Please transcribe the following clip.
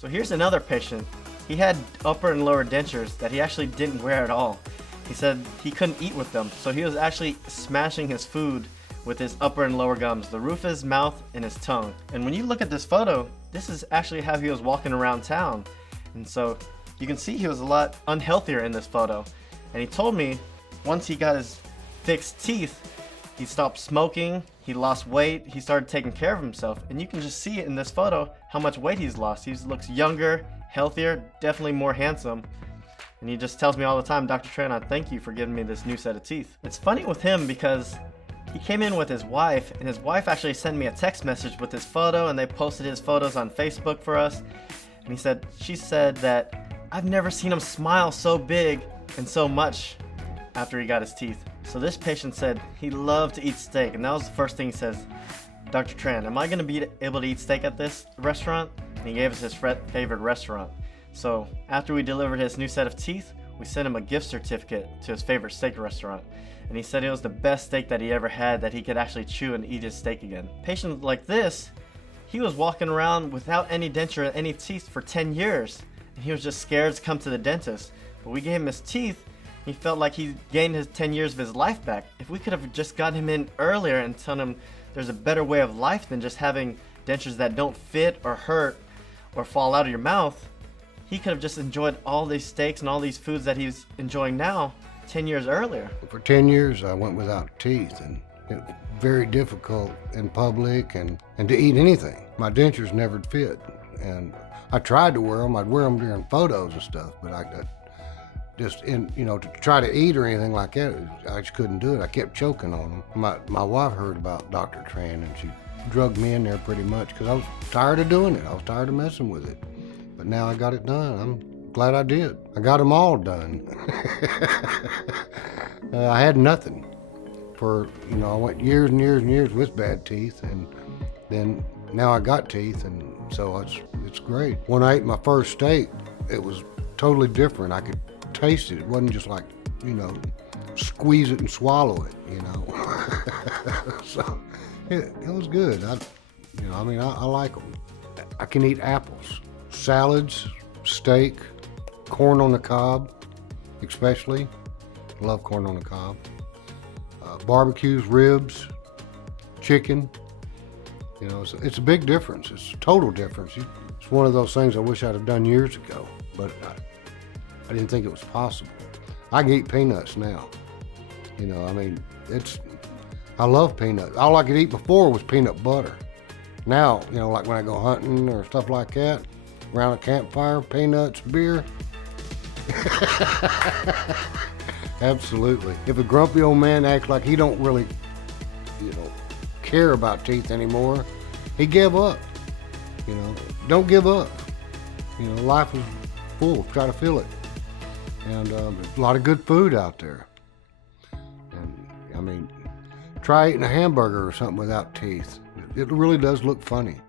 So here's another patient. He had upper and lower dentures that he actually didn't wear at all. He said he couldn't eat with them, so he was actually smashing his food with his upper and lower gums, the roof of his mouth and his tongue. And when you look at this photo, this is actually how he was walking around town. And so you can see he was a lot unhealthier in this photo. And he told me once he got his fixed teeth, he stopped smoking, he lost weight, he started taking care of himself. And you can just see it in this photo how much weight he's lost. He looks younger, healthier, definitely more handsome. And he just tells me all the time, Dr. Tran, I thank you for giving me this new set of teeth. It's funny with him because he came in with his wife, and his wife actually sent me a text message with his photo, and they posted his photos on Facebook for us. And she said that I've never seen him smile so big and so much after he got his teeth. So this patient said he loved to eat steak, and that was the first thing he says, Dr. Tran, am I going to be able to eat steak at this restaurant? And he gave us his favorite restaurant. So after we delivered his new set of teeth, we sent him a gift certificate to his favorite steak restaurant. And he said it was the best steak that he ever had, that he could actually chew and eat his steak again. Patient like this, he was walking around without any denture or any teeth for 10 years. And he was just scared to come to the dentist. But we gave him his teeth. He felt like he gained his 10 years of his life back. If we could have just gotten him in earlier and told him there's a better way of life than just having dentures that don't fit or hurt or fall out of your mouth, he could have just enjoyed all these steaks and all these foods that he's enjoying now 10 years earlier. For 10 years I went without teeth, and it was very difficult in public and to eat anything. My dentures never fit, and I tried to wear them. I'd wear them during photos and stuff, but I just, to try to eat or anything like that, I just couldn't do it. I kept choking on them. My wife heard about Dr. Tran, and she drugged me in there pretty much because I was tired of doing it. I was tired of messing with it. But now I got it done. I'm glad I did. I got them all done. I had nothing for, I went years and years and years with bad teeth, and then now I got teeth, and so it's great. When I ate my first steak, it was totally different. I could taste it. It wasn't just like, squeeze it and swallow it, So it was good. I like them. I can eat apples, salads, steak, corn on the cob, especially. Love corn on the cob. Barbecues, ribs, chicken. It's a big difference. It's a total difference. It's one of those things I wish I'd have done years ago, but I didn't think it was possible. I can eat peanuts now. I love peanuts. All I could eat before was peanut butter. Now, like when I go hunting or stuff like that, around a campfire, peanuts, beer. Absolutely. If a grumpy old man acts like he don't really, care about teeth anymore, he give up. Don't give up. Life is full. Try to fill it. And there's a lot of good food out there. And try eating a hamburger or something without teeth. It really does look funny.